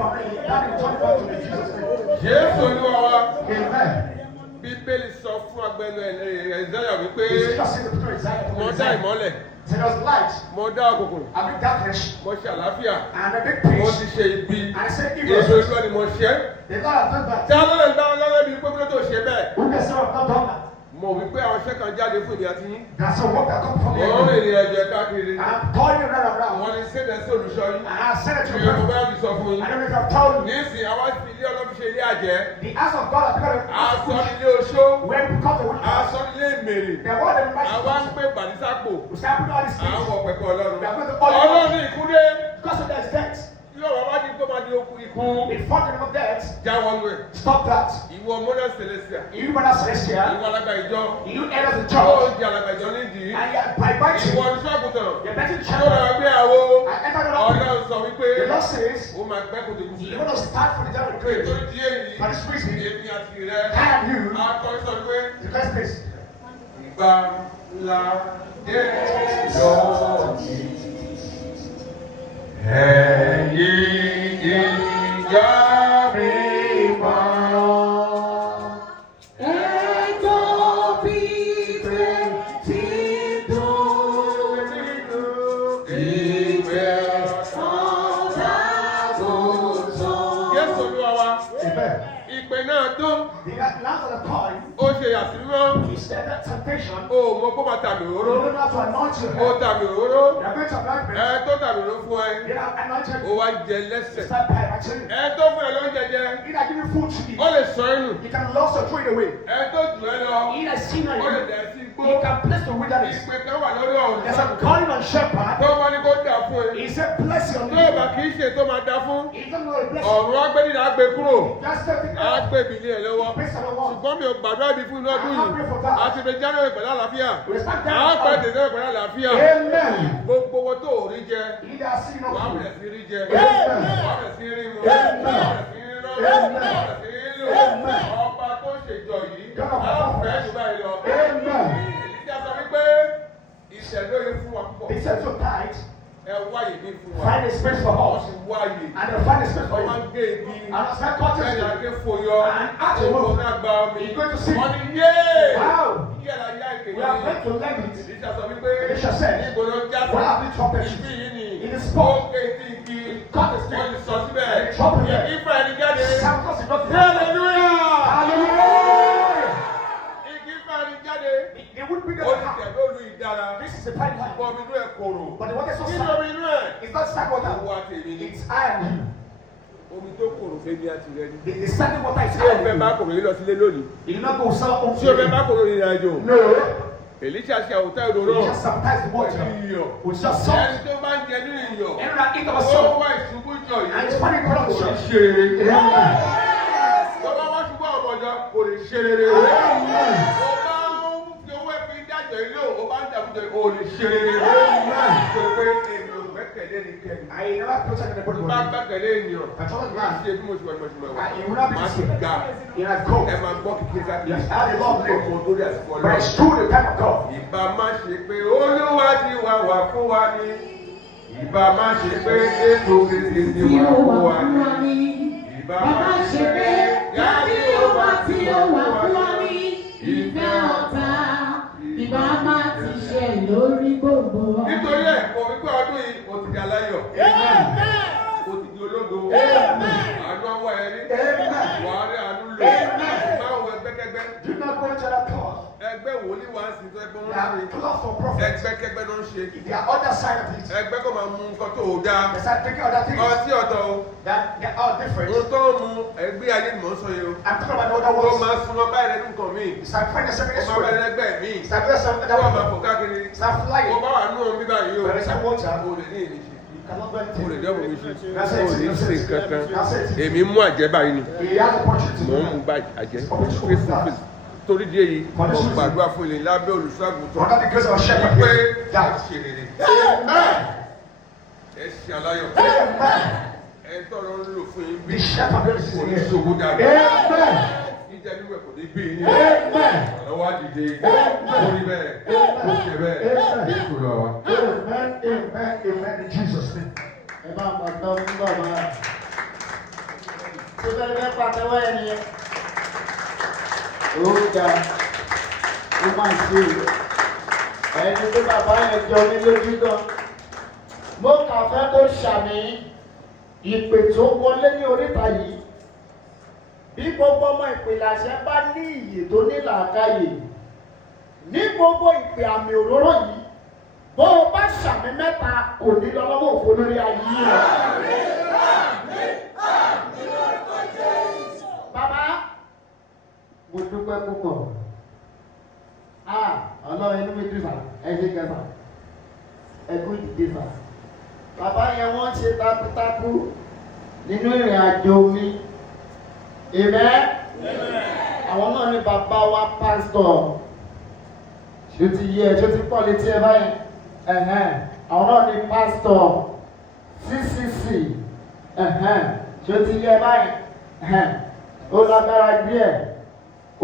for me, that will turn back to me, Jesus' name. Jésù Olúwa wa. Amen. Bíbélì sọ fún agbẹnu Ẹ̀sáyà wípé It's just in the picture Isaiah. mo dá ìmọ́lẹ̀, So there was light, mo dá òkùnkùn, a big darkness, mo ṣe àlàáfíà, and a big mo peace. ti ṣe ibi. And I said, Èso evil. ìlú ni mo ṣe. The Lord has done that. Tí a lọ́lẹ̀ ń dá wọn lọ́lẹ̀ bíi pé kí ló tó ṣe bẹ́ẹ̀. Who can say I've not done that? Mo wí pé àwọn iṣẹ́ kan jáde fún ìdí àti yín. There's a work that comes from Mo ń you. rìnrìn ẹ̀jẹ̀ káàkiri. I'm calling you right around. Wọ́n ní sédè sí olùṣọ́ yín. And I said it to Ìyẹn mo you. bá ti sọ fún I yín. don't know if I've told you. Nísìnyí, àwa fi ilé ọlọ́run ṣe ilé àjẹ́. The house of God has become Aṣọ a ilé oṣó. where we become the witch house. Aṣọ ilé ìmèrè. The word of the Àwa ń mighty gbé pàdísàpò. we start putting all these things. Àwọn ọ̀pẹ̀pẹ̀ ọlọ́run. We are going to all Ọlọ́run ní ìkúdé. because of there's death. Yóò wá wá di tó máa di ikú. Before the name of death, Jáwọ́ lù ẹ̀. stop that. Ìwọ mọ́nà Celestia. You brother Celestia, Ìwọ alága ìjọ. you elders of the Ó church, di alága ìjọ nídìí. and you are by biting. Ìwọ oníṣọ́ àgùntàn. You're betting Tó chapel. rà gbé àwo. I enter the Ọlọ́run sọ wípé The Lord says, ó máa gbẹ́ kòtò kù you're sílẹ̀. going to start from the devil Ètò grave. ìdí èyí. For this reason, Èmi àti rẹ̀. I am you. Akọrin sọ pé The first place. ìgbà ńlá dé lọ́ọ̀tì. Ẹ̀yin ìyá mi máa. Ìpè náà tó. The last of the coin, Ó ṣe àṣírò. he said that temptation, Ó mọ kó máa tàbí you òróró. don't have to anoint your Ó head. tàbí òróró. You are going to anoint me. Ẹ tó tàbí òróró fún ẹ. You are anointed. Ó wá jẹ lẹ́sẹ̀. Start by actually. Ẹ tó fún ẹ lóúnjẹ jẹ. He that give you food to eat, Ó lè sọ ẹ́ nù. you can lose or throw it away. Ẹ tó jù ẹ lọ. He that seen on Ó lè you, dẹ̀ sí he gbó. can place the wilderness. Ìpè kan wà lórí ọ̀run. There's a calling on shepherd. Tó bá ní kó dà fún ẹ. He said, bless your Tó bá name. kì í ṣe tó máa dá fún. He don't know the blessing. Ọ̀run agbẹ́dìdà á gbé kúrò. Just take it Á out. gbé ibi ilé ẹ lọ́wọ́. Place on the wall. Ṣùgbọ́n mi ò gbàdúrà ibi fún inú ọdún yìí. A ti fi January pẹ̀lú àlàáfíà. We start À á down. pẹ́ December pẹ̀lú àlàáfíà. Amen. Gbogbo owó tó ò rí jẹ. He that seen Wàá on you. bẹ̀rẹ̀ sí rí jẹ. Amen. Wàá bẹ̀rẹ̀ sí rí mu. Amen. Wàá bẹ̀rẹ̀ sí rí rán. Amen. Wàá bẹ̀rẹ̀ sí rí lò. Amen. Ọba tó ṣèjọ yìí. God of Á our fẹ́ fathers. jù báyìí lọ. Amen. Èlíjà sọ wípé ìṣẹ̀lóye fún wa púpọ̀. He said so tight. Ẹ wáyé mi fún wa. Find a space for Wọ́n us. ti wáyé. And they'll find a space for Wọ́n máa you. ń gé igi. And I start cutting Bẹ́ẹ̀ni it. adé foyọ. And after Òun move. náà gba omi. He's going to see. Wọ́n ní yéé. Wow. Yíyàrá yá ìpè We are yìí. meant to learn it. Èlíjà sọ wípé Elisha said, níbo ló ń já sí? where have you trumpet? Ibi yìí ni. In the spot. Ó gé etí igi. Cut the stick. Wọ́n ti sọ síbẹ̀. And the trumpet there. Igi fẹ́ ẹni jáde. Sound because it's not the Hallelujah. Hallelujah. Igi fẹ́ ẹni jáde. They wouldn't be Ó there. ti tẹ̀ lólu ìdára. This is the fine line. Bọ́ mi inú ẹ̀ korò. But the water is so Kí ni sad. omi inú ẹ̀? It's not sad water. Owó àtẹ̀mí ni. It's iron. Omi tó korò fẹ́ bí àti rẹ ni. The standing water is Tí o fẹ́ bá iron. kòrò yìí lọ sílé lónìí. You do not go sell on Tí o fẹ́ bá kòrò yìí rìn àjò. No. Èlíṣà ṣe àwòtá ìró We náà. just baptize the water Pẹ̀lú iyọ̀. with just salt. Ẹni tó bá ń jẹ nínú iyọ̀. Every that eat of a Ó salt. wá ìṣubú jọ And yìí. it's funny Kò lè production. ṣe rere. Amen. Tó bá wá ṣubú àwọn ọmọdé kò lè ṣe rere. Amen. Ó bá ń fi owó ẹ̀fín dájọ́ ilé ó bá ń dàbújọ kò lè ṣe rere. Amen. Sọ pé èmi ò gbẹ́kẹ̀lé ní kẹ́mi. I never put it in the body. Bá gbẹ́kẹ̀lé ènìyàn. I told Má man, ṣe bí mo ṣe wà ní mo ṣe wà. you will not be Má ṣe deceived. ga. You have go. Ẹ máa gbọ́ kékeré káàkiri. Yes, I love you. Ọmọ tó rí àsìkò But it's ọlọ́run. true the time of God. Ìbá má ṣe pé Olúwa ti wà wà fún wa ní. Ìbá má ṣe pé Jésù Kristi ti tí wà ó fún wà wa fún ní. wa ní. Ìbá Bàbá ṣe pé yáàdí ó wà tí ó wà fún wa ní. Ìfẹ́ ọ̀tá ìbá má ti ṣe lórí gbogbo wa. Nítorí ẹ̀ mo wí pé ọdún yìí o ti di aláyọ̀. O ti di ológo. Àánú ọwọ́ ẹ rí. Wà á rí àánú lò. Máa wọ ẹgbẹ́kẹ́gbẹ́. Do not go into that cause. Ẹgbẹ́ wòlíì wá sí tó ẹgbẹ́ wọn They are ṣe. close for profit. Ẹgbẹ́kẹ́gbẹ́ ló ń ṣe. They are other side of it. Ẹgbẹ́ kò máa mú nǹkan tó o dáa. They start taking other things Ọtí ọ̀tọ̀ o. that they are different. Ohun tó ń mu ẹgbẹ́ ayé ni mò ń sọ yìí o. I'm talking about the other Ó ones. máa súnmọ́ báyìí lẹ́nu nǹkan míì. It's like finding something Ó this máa bá way. ẹlẹ́gbẹ́ míì. It's like there's something Ó that máa way. fò káàkiri. It's like Ó flying. bá wà nú omi bíbá yìí o. But it's like water. O lè ní ìrìnsì. You cannot do O lè anything. dẹ́kun mi ṣe. That's O it. ní That's ṣe it. kankan. That's it. Èmi mú àjẹ́ báyìí ni. He has the opportunity to Mò do ń mú that. bá àjẹ́. Fèsì fèsì. Torí díẹ̀ yìí, mo gbàdúrà fún ilé lábẹ́ olùṣọ́àgùntàn. Under the grace of a shepherd Pé here. ẹ That. ṣe rere. Amen. Ẹ ṣe aláyọ̀. Amen. Ẹ tọrọ ń lò fún yín bí. The shepherd here is Kò ní here. ṣòwò dáadáa. Amen. Jíjẹ nínú ẹ̀ kò ní bí yín. Amen. Lọ́wọ́ àdìde. Orí bẹ́ẹ̀. Ó ṣe bẹ́ẹ̀. Jésù lọ wa. Amen. Amen. Amen. In Jesus' name. Ẹ máa pàtó fún bàbá. Ṣé fẹ́ pàtẹ́wọ́ ẹni yẹn? Ó ga, ó máa ṣe ẹni tó bàbá yẹn jọ mí lójú gan. Mo kà fẹ́ kó ṣàmì ìpè tó wọlé ní oríta yìí. Bí gbogbo ọmọ ìpìlàṣẹ bá ní ìyè tó ní làákàyè, ní gbogbo ìpè àmì òróró yìí, bó o bá ṣàmì mẹ́ta kò ní lọ lọ́wọ́ òfò lórí ayé rẹ̀. Bàbá, mo dúpẹ́ púpọ̀. Ọlọ́run inú mi dùn sá, ẹ ṣe kẹfà, ẹ kú ìdíje sá. Bàbá yẹn wọ́n ṣe takuntakun nínú ìrìn àjò mi. Amen. Àwọn náà ní bàbá wa pásítọ̀. Ṣé ti yẹ ṣé ti pọ̀ létí ẹ báyìí? Àwọn náà ní pásítọ̀ CCC. Ṣé ti yẹ báyìí? Ó lágbára díẹ̀.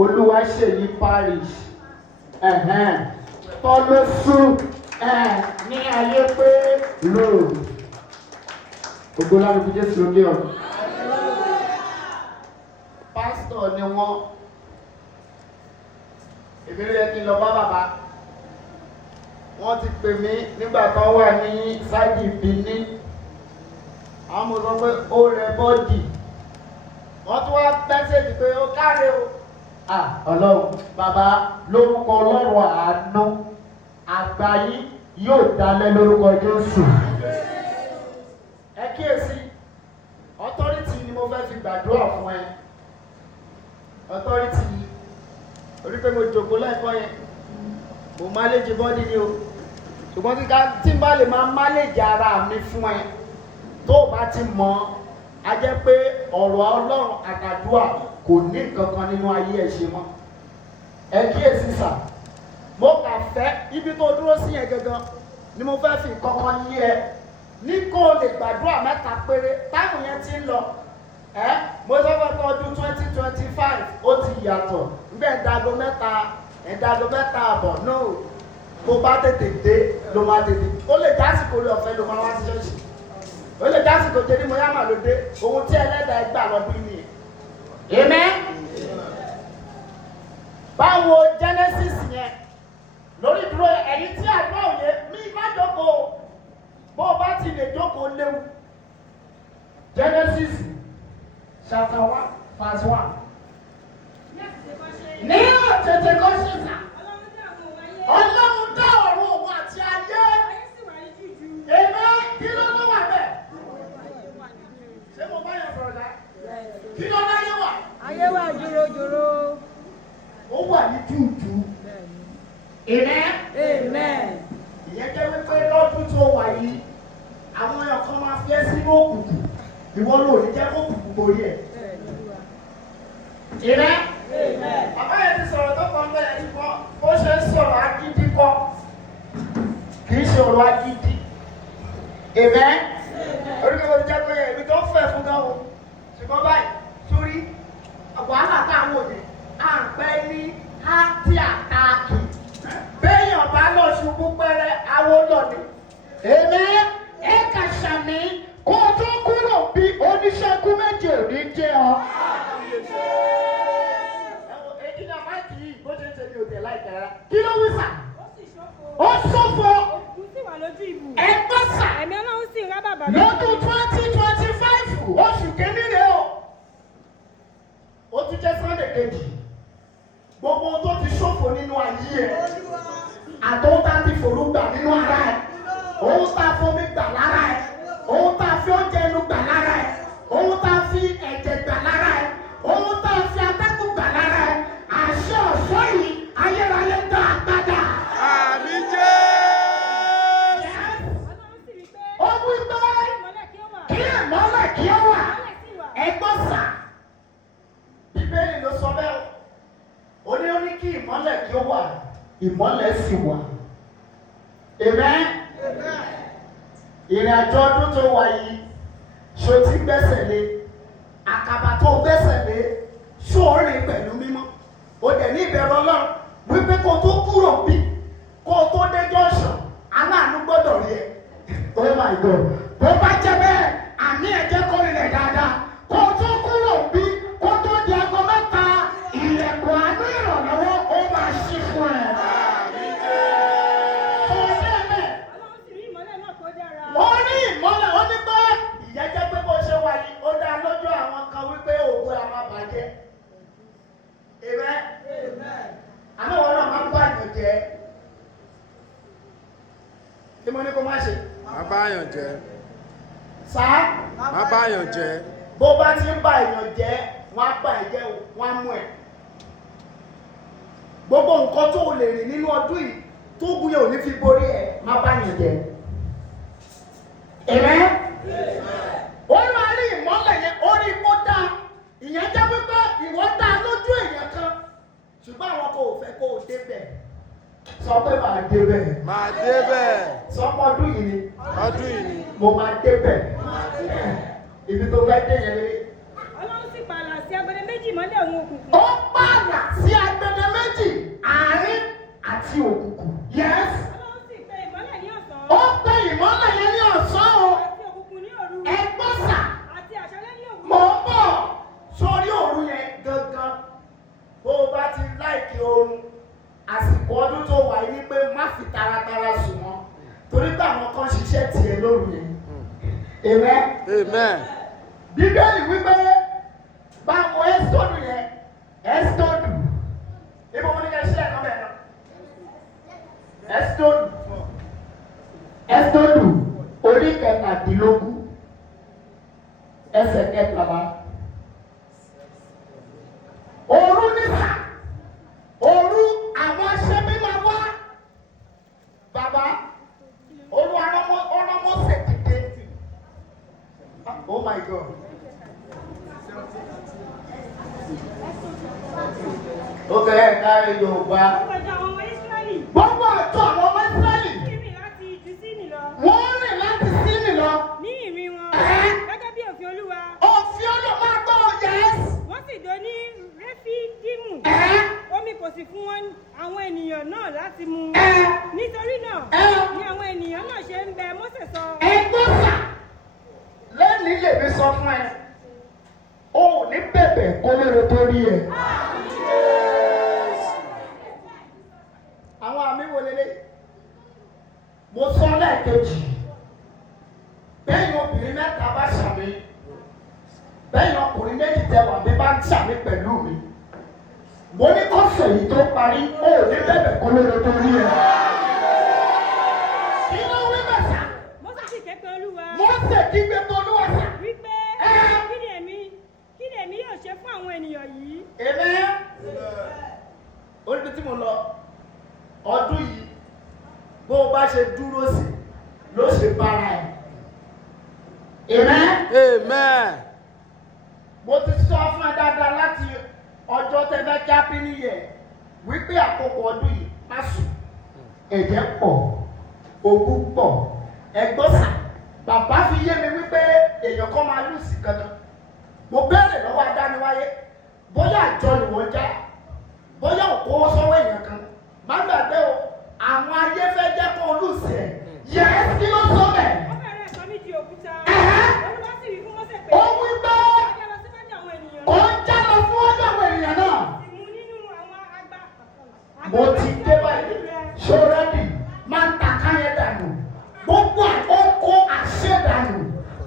Olúwaṣèyí parish. Tọ́lọ́sù ní ayé pé road. Ògo lárúkú Jésù lókè ọ̀run. Pásítọ̀ ni wọ́n. Ìbéèrè yẹ kí n lọ bá bàbá. Wọ́n ti pè mí nígbà tó wà ní sáìdì Benin. Àwọn ọmọ sọ pé ó rẹ bọ́ọ̀dì. Wọ́n tún wá mẹ́sẹ̀jì pé ó káre o. Ọlọ́run bàbá lórúkọ Ọlọ́run àánú àgbáyé yóò dalẹ̀ lórúkọ Jésù. Ẹ kíyèsí, authority ni mo fẹ́ fi gbàdúrà fún ẹ. Authority orí pé mo jòkó lẹ́ẹ̀kọ́ yẹn, mo manage body ni o. Ṣùgbọ́n tí n bá lè máa manage ara mi fún ẹ, tó o bá ti mọ̀ á jẹ́ pé ọ̀rọ̀ Ọlọ́run àtàdúrà kò ní kankan nínú ayé ẹ̀ ṣe mọ́. Ẹ kíyèsí sà, mo kà fẹ́ ibi tó dúró sí yẹn gangan ni mo fẹ́ fi kankan yí ẹ ní kó o lè gbàdúrà mẹ́ta péré táwọn yẹn ti ń lọ. Mo sọ fẹ́ kọ́ ọdún 2025 ó ti yàtọ̀ nígbà ẹ̀dágo mẹ́ta àbọ̀ náà tó bá tètè dé ló máa tètè. Ó lè dásìkò orí ọ̀fẹ́ ló máa wá sí ṣọ́ọ̀ṣì. Ó lè dásìkò jẹ́ ní mo yá màá ló dé ohun tí ẹlẹ́dàá gbà lọ́dún nìyẹn. Amen. Báwo Genesis yẹn lórí dúró ẹ̀yin tí àgbà òye mi má jókòó bó o bá ti lè jókòó léwu. Genesis chapter 1 verse 1. Ní òtètè kọ́ ṣe sà. Ọlọ́run dá ọ̀run òun àti ayé. Amen. Kí ló ló wà bẹ́ẹ̀? Ṣé mo bá yẹn sọ̀rọ̀ dá? Kí ló láyé wà? Ayé wà jòròjòrò. Ó wà ní júùjú. Amen. Amen. Ìyẹn jẹ́ wípé lọ́dún tó wà yìí, àwọn èèyàn kan máa fi ẹ́ sínú òkùnkùn. Ìwọ ló ní jẹ́ kó kùkù borí ẹ̀. Amen. Bàbá yẹn ti sọ̀rọ̀ tó kàn bẹ́ẹ̀ ní kọ́, ó ṣe ń sọ̀rọ̀ agídí kọ́. Kì í ṣe ọ̀rọ̀ agídí. Amen. Orí kí wọ́n ti jẹ́ pé èmi tó fẹ́ fún gan o. Ṣùgbọ́n báyìí, sórí wàhálà táwọn òde à ń pẹ́ ní háàtì àtàkì. Béèyàn bá lọ ṣubú pẹ́rẹ́ awó lọ ni. Amen. Ẹ kà ṣàmì kó o tó kúrò bí oníṣẹ́gun méje ò ní jẹ́ ọ. Èyí náà máa kì í bó ṣe ń ṣe ní òtẹ̀ láìpẹ́ rárá. Kí ló wí sà? Ó ṣòfò. Ẹ gbọ́ sà. Ẹ̀mí Ọlọ́run sì rá bàbá. Lọ́dún 2025 oṣù kìíní rẹ̀ o. Ó tún jẹ́ Sunday kejì. Gbogbo ohun tó ti ṣòfò nínú ayé ẹ̀. Àtọ́wọ́ tá a ti fòrò gbà nínú ara ẹ̀. Ohun tá a fomi gbà lára ẹ̀. Ohun tá a fi oúnjẹ inú gbà lára ẹ̀. Ohun tá a fi ẹ̀jẹ̀ gbà lára ẹ̀. Ohun tá a fi atẹ́gùn gbà lára ẹ̀. Àṣẹ ọ̀ṣọ́ yìí ayérayé dá a padà. Àmín Jésù. Ó wí pé kí ìmọ́lẹ̀ kí ó wà. Ẹgbọ́n sà. Bíbélì ló sọ bẹ́ẹ̀ o. Ó ní kí ìmọ́lẹ̀ kí ó wà. Ìmọ́lẹ̀ sì wà. Amen. Ìrìn àjò ọdún tó wà yìí, ṣó ti gbẹ́sẹ̀ lé. Àkàbà tó gbẹ́sẹ̀ lé, ṣó o rìn pẹ̀lú mímọ́. O dẹ̀ ní ìbẹ̀rù Ọlọ́run wípé kó tó kúrò bí, kó tó dé jọ́sàn, aláàánú gbọ́dọ̀ rí ẹ. Oh my God. Bó bá jẹ́ bẹ́ẹ̀, àní ẹ̀jẹ̀ kórìíra dáadáa. Kó tó kúrò bí. báyàn jẹ́. Sá. Má báyàn jẹ́. Bó bá ti ń bá èèyàn jẹ́, wọ́n á bá ẹ jẹ́ o, wọ́n á mú ẹ. Gbogbo nǹkan tó o lè rìn nínú ọdún yìí tó gún yẹn ò ní fi borí ẹ, má báyàn jẹ́. Amen. Ó máa rí ìmọ́lẹ̀ yẹn, ó rí ipò dá. Ìyẹn jẹ́ wípé ìwọ dá lójú èèyàn kan. Ṣùgbọ́n àwọn kò fẹ́ kó o débẹ̀. Sọ pé màá débẹ̀. Màá débẹ̀. Sọ pé ọdún yìí ni. Ọdún yìí ni. Mo máa débẹ̀. Ibi tó fẹ́ dé yẹn lé. Ọlọ́run sì pààlà sí agbede méjì mọ́lẹ̀ òun òkùnkùn. Ó pààlà sí agbede méjì àárín àti òkùnkùn. Yes. Ọlọ́run sì pe ìmọ́lẹ̀ ní ọ̀sán. Ó pe ìmọ́lẹ̀ yẹn ní ọ̀sán o. Àti òkùnkùn ní òru. Ẹgbọ́n sà. Àti àṣálẹ́ ní òwúrọ̀. Mò ń bọ̀ sórí òru yẹn gangan. Bó o bá ti láìkí oorun, àsìkò ọdún tó wà yìí ni pé má fi taratara sùn mọ́. Torí pé àwọn kan ṣiṣẹ́ tiẹ̀ lóru yẹn. Amen. Amen. Bíbélì wípé báwo ẹ́sítọ́dù yẹn, ẹ́sítọ́dù. Ibo mo ní kẹ́ ṣílẹ̀ kan bẹ́ẹ̀ náà. Ẹ́sítọ́dù orí kẹtàdínlógún ẹsẹ̀ kẹtàlá. Òru níta, òru àwọn aṣẹ́bí máa wá. Bàbá, Olúwa ọlọ́mọ ṣètìdé. Oh my God. Ó bẹ̀rẹ̀ kárí Yorùbá. Ọjọ́ àwọn ọmọ Ísírẹ́lì. Gbogbo àjọ àwọn ọmọ Ísírẹ́lì. Rìn láti ìjú Síìnì lọ. Wọ́n rìn láti Síìnì lọ. Ní ìrìn wọn. Gẹ́gẹ́ bí òfin Olúwa. Òfin Olúwa gbọ́ yes. Wọ́n sì dó ní Réfídímù. Omi kò sì fún wọn àwọn ènìyàn náà láti mu. Nítorí náà ni àwọn ènìyàn náà ṣe ń bẹ Mósè sọ. Ẹgbọ́n sà lẹ́nu lèmi sọ fún ẹ. O ò ní bẹ̀bẹ̀ kó lóore tó rí ẹ. Àwọn àmì wo lélẹ̀? Mo sọ lẹ́ẹ̀kejì. Bẹ́ẹ̀ni obìnrin mẹ́ta bá ṣàmì. Bẹ́ẹ̀ni ọkùnrin méjì tẹwà mi bá ń ṣàmì pẹ̀lú mi. Mo ní kọ́sẹ̀ yìí tó parí, o ò ní bẹ̀bẹ̀ kó lóore tó rí ẹ. Kí ló wí bẹ̀sà? Mósè sì ké pe Olúwa. Mósè kígbe tó Olúwa sà. Wípé kí ni èmi yóò ṣe fún àwọn ènìyàn yìí? Amen. Oríbi tí mo lọ, ọdún yìí, bó o bá ṣe dúró sí, ló ṣe bára ẹ̀. Amen. Amen. Mo ti sọ fún ẹ dáadáa láti ọjọ́ tẹ́fẹ́ kí Happy New Year wípé àkókò ọdún yìí má sùn. Ẹ̀jẹ̀ pọ̀, ogún pọ̀, ẹgbọ́n sà. Bàbá fi yé mi wípé èèyàn kan máa lù sí kankan. Mo bẹ̀rẹ̀ lọ́wọ́ adániwáyé bóyá àjọ ni wọ́n já bóyá òkú sọ́wọ́ èèyàn kan má gbàgbé o àwọn ayé fẹ́ jẹ́ kó olùsí ẹ̀ yẹ kí ló sọ bẹ̀. Ó bẹ̀rẹ̀ sọ mí di òkúta. Olúwa sì wí fún Mósè pé. Ó wí pé ó ń já lọ fún ọjọ́ àwọn ènìyàn náà. Ìmú nínú àwọn àgbà. Mo ti dé báyìí ṣọ́rẹ́dì máa ń ta káyẹ̀ dànù gbogbo àkókò àṣẹdànù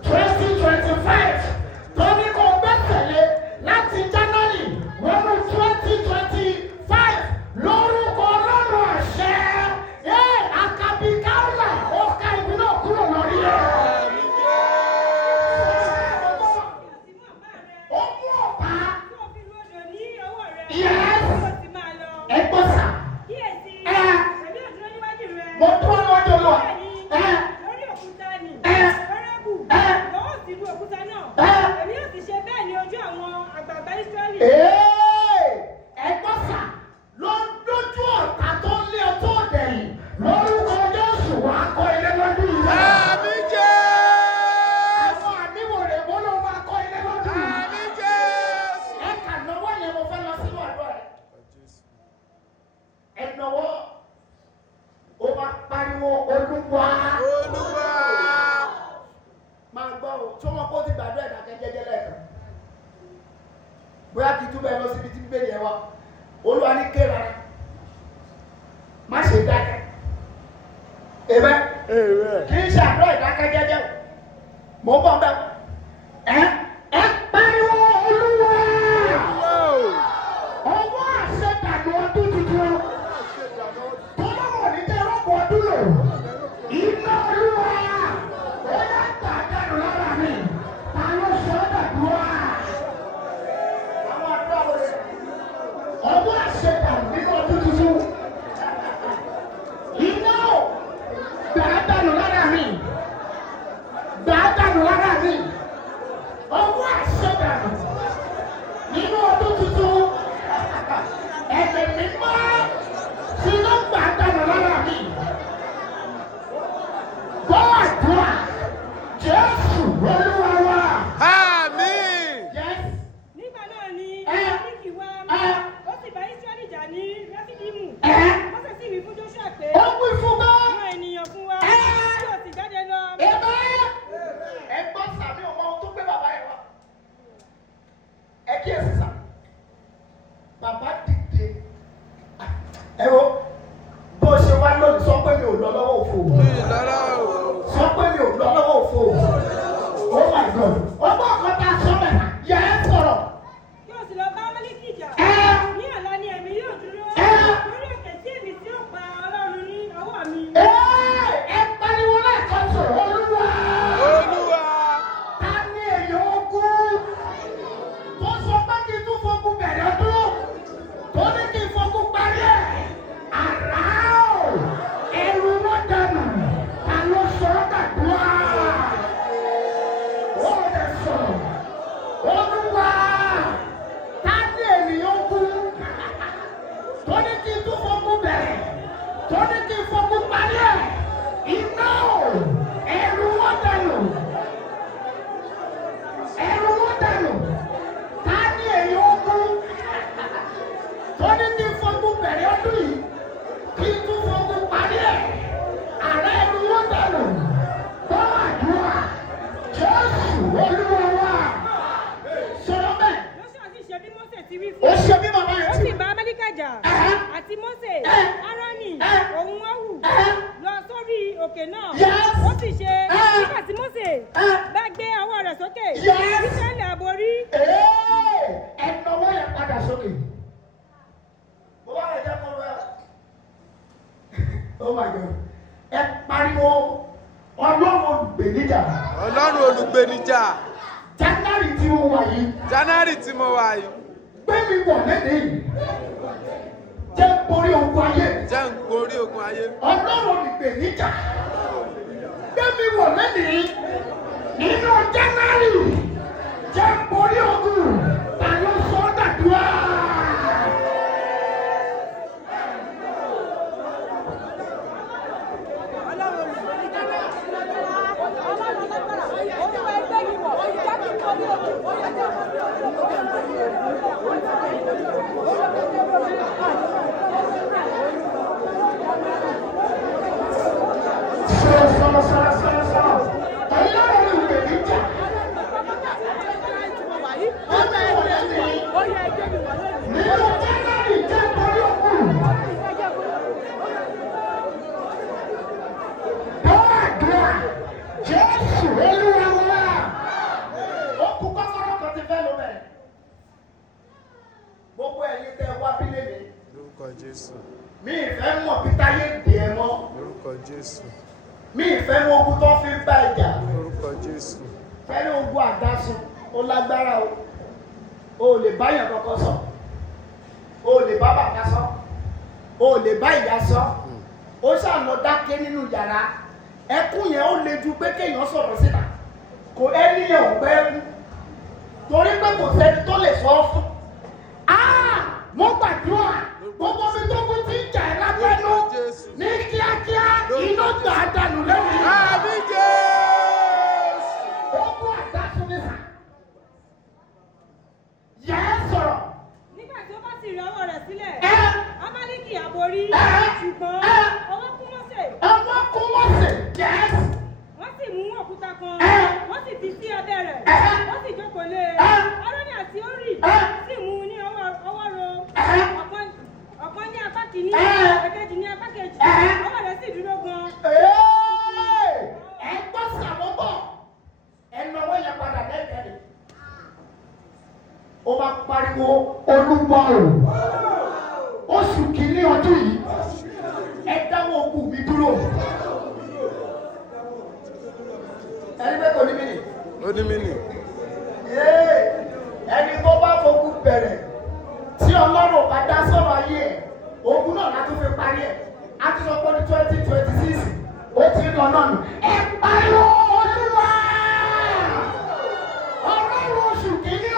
2025 tó ní kó gbẹ́sẹ̀lé láti January wọnú 2025 lórúkọ Ọlọ́run àṣẹ àkàbí káwùlà ọ̀ka ìbí náà kúrò lórí ẹ̀. Ó mú ọ̀pá. Yes. Ẹgbọ́n sà. Mo dúró lọ́jọ́ lọ. Lórí òkúta ni. Fẹ́rẹ́bù. Lọ́wọ́ sí ìlú òkúta náà. Èmi yóò sì ṣe bẹ́ẹ̀ ní ojú àwọn àgbààgbà Ísírẹ́lì. Ẹgbọ́n sà ló ń dójú ọ̀tá tó ń lé ọtọ́ ọ̀dẹ̀yìn lórúkọ Jésù wà á kọ́ ilé lọ́dún yìí. Àmì Jésù. Àwọn àníwò rẹ̀ wọ́n ló máa kọ́ ilé lọ́dún yìí. Àmì Jésù. Ẹ kà náwó yẹn mo fẹ́ lọ sínú àdúrà rẹ̀. Ẹ náwó ó máa pariwo Olúwa. Olúwa. Máa gbọ́ o, tí wọ́n kó ti gbàdúrà ìdákẹ́ jẹ́jẹ́ lẹ́ẹ̀kan. Bóyá kí túbọ̀ ẹ lọ síbi tí bíbélì ẹ wá. Olúwa ní ké rárá. Má ṣe dákẹ́. Amen. Kì í ṣe àdúrà ìdákẹ́ jẹ́jẹ́ o. Mò ń bọ̀ bẹ́ẹ̀. Ẹ pariwo Olúwa. Ọwọ́ àṣẹdànù ọdún tuntun. Tọ́lọ́wọ̀ ní jẹ́ rọ́pò ọdún lò. Iná Olúwa. dànù nínú ọdún tuntun ẹ̀mí mímọ́ tí ló gbà dànù lára mi. Gbọ́ àdúrà Jésù Olúwa wa. Àmín. Yes. Nígbà náà ni Ẹ. Ámálíkì wá, ó sì bá Ísírẹ́lì jà ní Réfídímù. Mósè sì wí fún Jóṣúà pé, Ó wí fún bá. yan ènìyàn fún wa, Ẹ. tí ó sì jáde lọ. Ẹgbọ́n sàmì ọmọ ohun tó gbé bàbá yẹn wá. Ẹ kíyèsí sà. Bàbá dìde. Ẹ wo bó ṣe wá lónìí sọ pé mi ò lọ lọ́wọ́ òfò. Sọ pé mi ò lọ lọ́wọ́ òfò. Oh my God. Ọgbọ́n kan tá a sọ mẹ́ta. Yẹ ẹ sọ̀rọ̀. Kí o sì lọ bá Ámálíkì jà. Ẹ. Ní ọ̀la ni èmi yóò dúró. Ẹ. Lórí òkè tí èmi tí ó pa Ọlọ́run ní ọwọ́ mi. Ẹ pariwo lẹ́ẹ̀kan sọ̀rọ̀ Olúwa. Olúwa. Ta ni èèyàn ogun tó sọ pé kí n tún fogun bẹ̀rẹ̀ ọdún tó ní kí n fogun parí ẹ̀? Àrá o, ẹrù wọn dànù, ta ló sọ ọ́ gbàdúrà? Ó lè sọ̀rọ̀, Olúwa, ta ni ènìyàn ogun tó ní kí n tún fogun bẹ̀rẹ̀, tó ní kí n fogun parí ẹ̀? Iná o, ẹrù wọn dànù. Ẹrù wọn dànù. Ta ni èèyàn ogun tó ní kí n fogun bẹ̀rẹ̀ ọdún yìí kí n tún fogun parí ẹ̀? Ààrẹ ẹrù wọn dànù. Gbọ́ àdúrà Jésù Olúwa wa. Sọ̀rọ̀ bẹ́ẹ̀. Jóṣúà sì ṣe bí Mósè ti wí Ó fún un. ṣe bí bàbá Ó yẹn sì ti. bá Ámálíkì jà. Ẹ̀hẹ́. Àti Mósè, Ẹ. Áárónì, Ẹ. òun Áhù, Ẹ̀hẹ́. lọ sórí òkè náà. Yes. Ó sì ṣe Ẹ. nígbà tí Mósè Ẹ. bá gbé ọwọ́ rẹ̀ sókè. Yes. Ísírẹ́lì àborí. Ẹ̀nàwọ́ yẹn padà sókè. Mo bá rẹ̀ jẹ́ kó rẹ̀. Oh my God. Ẹ pariwo Ọlọ́run olùgbèníjà. Ọlọ́run olùgbèníjà. January tí mo wà yìí. January tí mo wà yìí. Gbé mi wọ̀ lẹ́dẹ̀ yìí. Jẹ́ borí ogun ayé. Jẹ́ n gorí ogun ayé. Ọlọ́run olùgbèníjà. Gbé mi wọ̀ lẹ́dẹ̀ yìí. Nínú January. Jẹ́ borí ogun. Ta ló sọ dàdúrà? Sọ̀rọ̀. Ọlọ́run olùgbèníjà. Nínú January jẹ́ borí ogun. Gbọ́dọ̀ Jésù Olúwa wa. Ó kú kọ́kọ́rọ́ kan ti fẹ́ lọ bẹ̀rẹ̀. Gbogbo ẹ̀yin tẹ́ wá bílẹ̀ mi. Lórúkọ Jésù. Mi ìfẹ́ mọ̀ Peter yé dè ẹ́ mọ́. Lórúkọ Jésù. Mi ìfẹ́ mọ ogun tó fi ń bá ìjà. Lórúkọ Jésù. Fẹ́rẹ́ ogun àdásùn. Ó lágbára o. O ò lè báyàn kankan sọ. O ò lè bá bàbá sọ. O ò lè bá ìyá sọ. Ó ṣàlọ́ dákẹ́ nínú yàrá. Ẹkún yẹn ó le ju pé kéèyàn sọ̀rọ̀ síta. Kò ẹni yẹn ò pẹ́ kú. Torí pé kò sẹ́ni tó lè sọ ọ́ fún. Mo gbàdúrà gbogbo mi tó kú ti ń jà ẹ́ lábẹ́nú ní kíákíá iná gbà á dànù lẹ́yìn. Àmín Jésù. Ogun àdásùn ní sà. Yẹ ẹ sọ̀rọ̀. Nígbà tí ó bá sì rí ọwọ́ rẹ̀ sílẹ̀, Ẹ. Ámálíkì àborí. Ẹ. Ṣùgbọ́n Ẹ. ọwọ́ kún Mósè. Ọmọ kún Mósè. Yes. Wọ́n sì mú òkúta kan. Ẹ. Wọ́n sì fi sí abẹ́ rẹ̀. Ẹ. Wọ́n sì jókòó lé e. Ẹ. Áárónì àti Hórì Ẹ. sì mú un ní ọwọ́ ro. Ẹ. Ọ̀kan ní apá kìíní, Ẹ. èkejì ní apá kejì. Ẹ. Ọwọ́ rẹ̀ sì dúró gan. Ẹ gbọ́ sàmọ́bọ̀. Ẹ nọwọ́ yẹn padà lẹ́gbẹ̀ẹ́. Ó bá pariwo Olúwa o. Oṣù kìíní ọdún yìí. Ẹ dáwọ́ ogun mi dúró. Ẹni bẹ́ẹ̀ kò ní mí nì. Ó ní mí nì. Ẹni tó bá fogun bẹ̀rẹ̀ tí Ọlọ́run bá dá sọ̀rọ̀ ayé ẹ̀ ogun náà láti fi parí ẹ̀ á ti sọ pé ní 2026 ó ti ń lọ náà nù. Ẹ pariwo Olúwa Ọlọ́run oṣù kìíní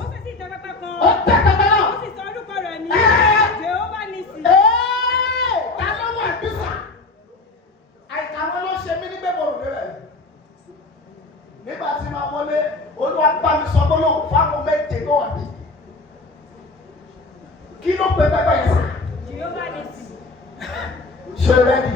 Ó sì sí ìtẹ́ pẹpẹ kan. Ó tẹ́ pẹpẹ náà. Ó sì sọ orúkọ rẹ̀ ní Jèhófà Nísì. Ta ló wà bísà? Àìkàwé ló ṣe mí nígbè bòrò rẹ̀. Nígbà tí màá wọlé, Olúwa bá mi sọ gbólóhùn fáwọn méje tó wà bí. Kí ló pe pẹpẹ yẹn sà? Jèhófà Nísì. Ṣé rẹ́dì?